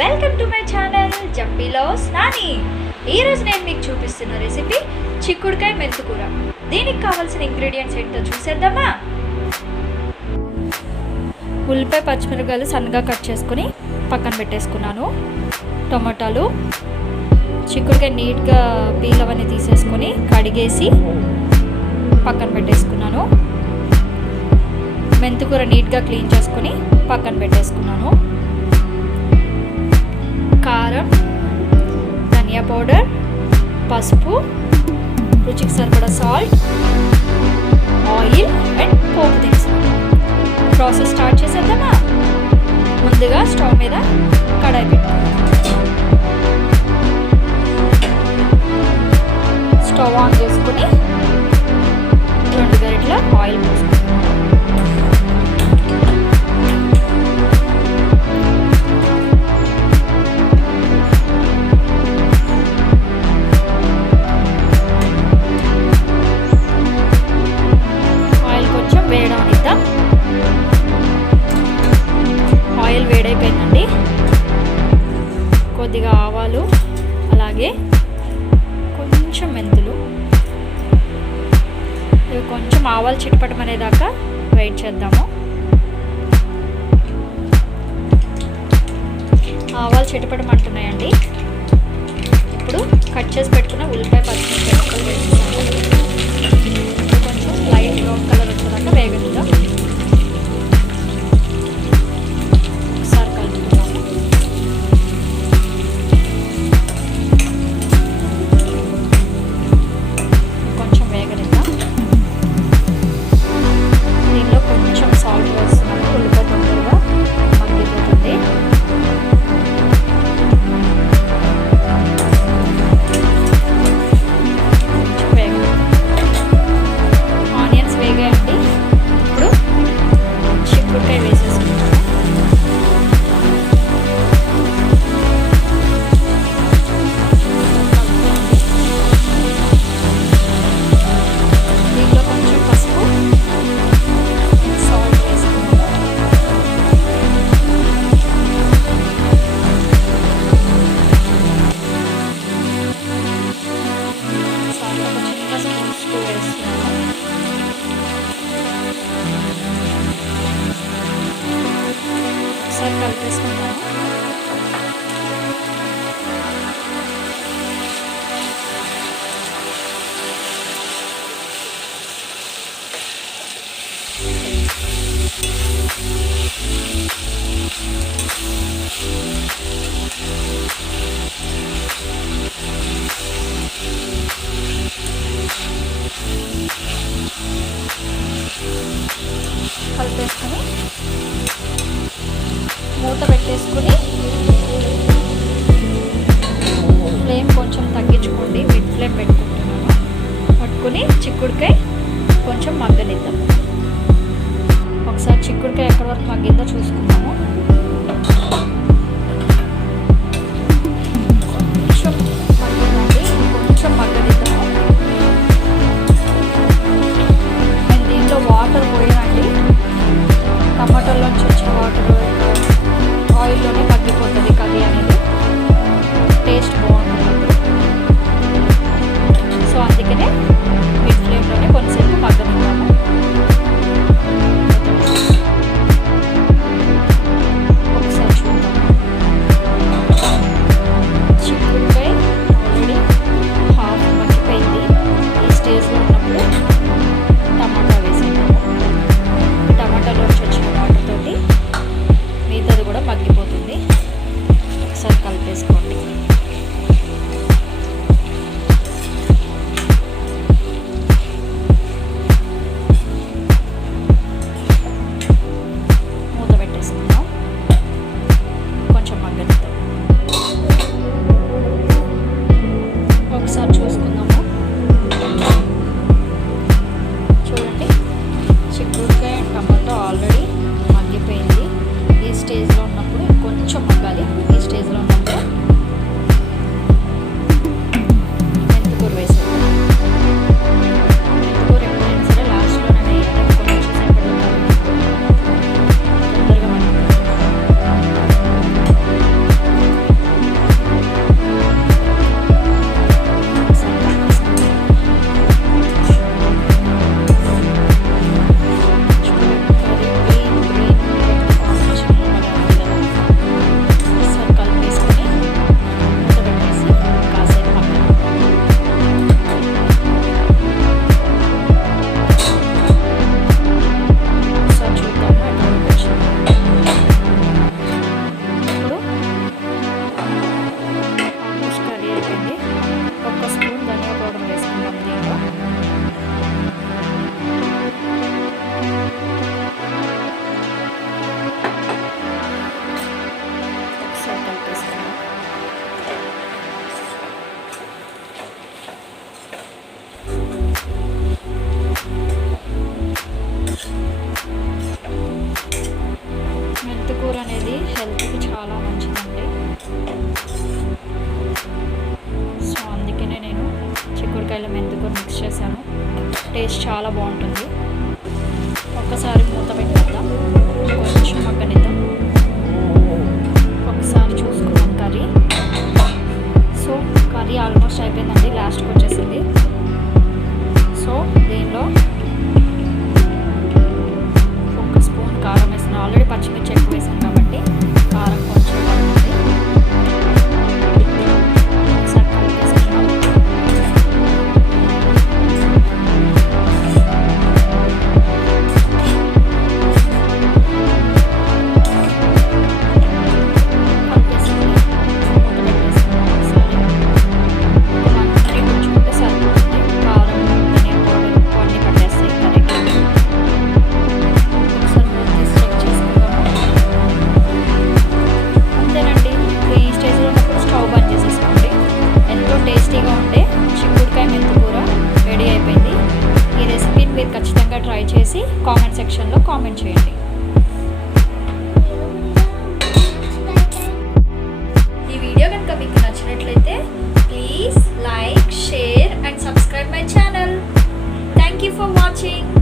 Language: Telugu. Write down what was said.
వెల్కమ్ టు మై ఛానల్ జంబీలోస్ నాని. ఈరోజు నేను మీకు చూపిస్తున్న రెసిపీ చిక్కుడుకాయ మెంతుకూర. దీనికి కావాల్సిన ఇంగ్రీడియంట్స్ ఏంటో చూసేద్దామా. ఉల్లిపాయ పచ్చిమిరపకాయలు సన్నగా కట్ చేసుకుని పక్కన పెట్టేసుకున్నాను. టమాటాలు, చిక్కుడుకాయ నీట్గా పీల్ అవన్నీ తీసేసుకొని కడిగేసి పక్కన పెట్టేసుకున్నాను. మెంతుకూర నీట్గా క్లీన్ చేసుకొని పక్కన పెట్టేసుకున్నాను. కారం, ధనియా పౌడర్, పసుపు, రుచికి సరిపడా సాల్ట్, ఆయిల్ అండ్ పోపు దినుసులు. ప్రాసెస్ స్టార్ట్ చేసేద్దామా. ముందుగా స్టవ్ మీద కడాయి పెట్టుకుందాం. స్టవ్ ఆన్ చేసుకుని 2 గరిటెల ఆయిల్ పోసుకుంటాం. ఆయిల్ వేడైపోయిందండి. కొద్దిగా ఆవాలు, అలాగే కొంచెం మెంతులు. ఇవి కొంచెం ఆవాలు చిటపటమనేదాకా వెయిట్ చేద్దాము. ఆవాలు చిటపటమంటున్నాయండి. ఇప్పుడు కట్ చేసి పెట్టుకున్న ఉల్లిపాయ పచ్చిమిరపకాయలు వేసుకున్నాము. కొంచెం లైట్ బ్రౌన్ కలర్ వచ్చేదాకా వేగనిద్దాం. కలిపేసుకుంటాము. కలిపేసుకొని మూత పెట్టేసుకుని ఫ్లేమ్ కొంచెం తగ్గించుకోండి. మిడ్ ఫ్లేమ్ పెట్టుకుంటున్నాను. పట్టుకుని చిక్కుడుకాయ కొంచెం మగ్గనిద్దాం. ఒకసారి చిక్కుడుకాయ ఎక్కడి వరకు మగ్గిందో చూసుకుందాము. కొంచెం మగ్గిందండి. కొంచెం మగ్గనిద్దాము. నేను దీంట్లో వాటర్ పోయానండి. టమాటాల్లోంచి వచ్చిన వాటర్ ఆయిల్లోనే మగ్గిపోతుంది. కర్రీ అనేది టేస్ట్ బాగుంటుంది. సో అందుకనే మిడ్ ఫ్లేమ్లోనే కొంచెంసేపు మగ్గనిద్దాము. టేస్ట్ చాలా బాగుంటుంది. ఒక్కసారి మూత పెట్టేద్దాం, కొంచెం మగ్గనిద్దాం. ఒకసారి చూసుకుందాం కర్రీ. సో కర్రీ ఆల్మోస్ట్ అయిపోయిందండి, లాస్ట్కి వచ్చేసింది. సో దీనిలో ఒక స్పూన్ కారం వేసాను. ఆల్రెడీ పచ్చిమిర్చి ఎక్కువ వేసాను కాబట్టి కారం కొంచెం పడుతుంది. ఒకసారి కలిపేసుకున్నాం. టేస్టీగా ఉండే చిక్కుడుకాయ మెంతికూర రెడీ అయిపోయింది. ఈ రెసిపీని మీరు ఖచ్చితంగా ట్రై చేసి కామెంట్ సెక్షన్లో కామెంట్ చేయండి. ఈ వీడియో కనుక మీకు నచ్చినట్లయితే please like, share and subscribe my channel. Thank you for watching.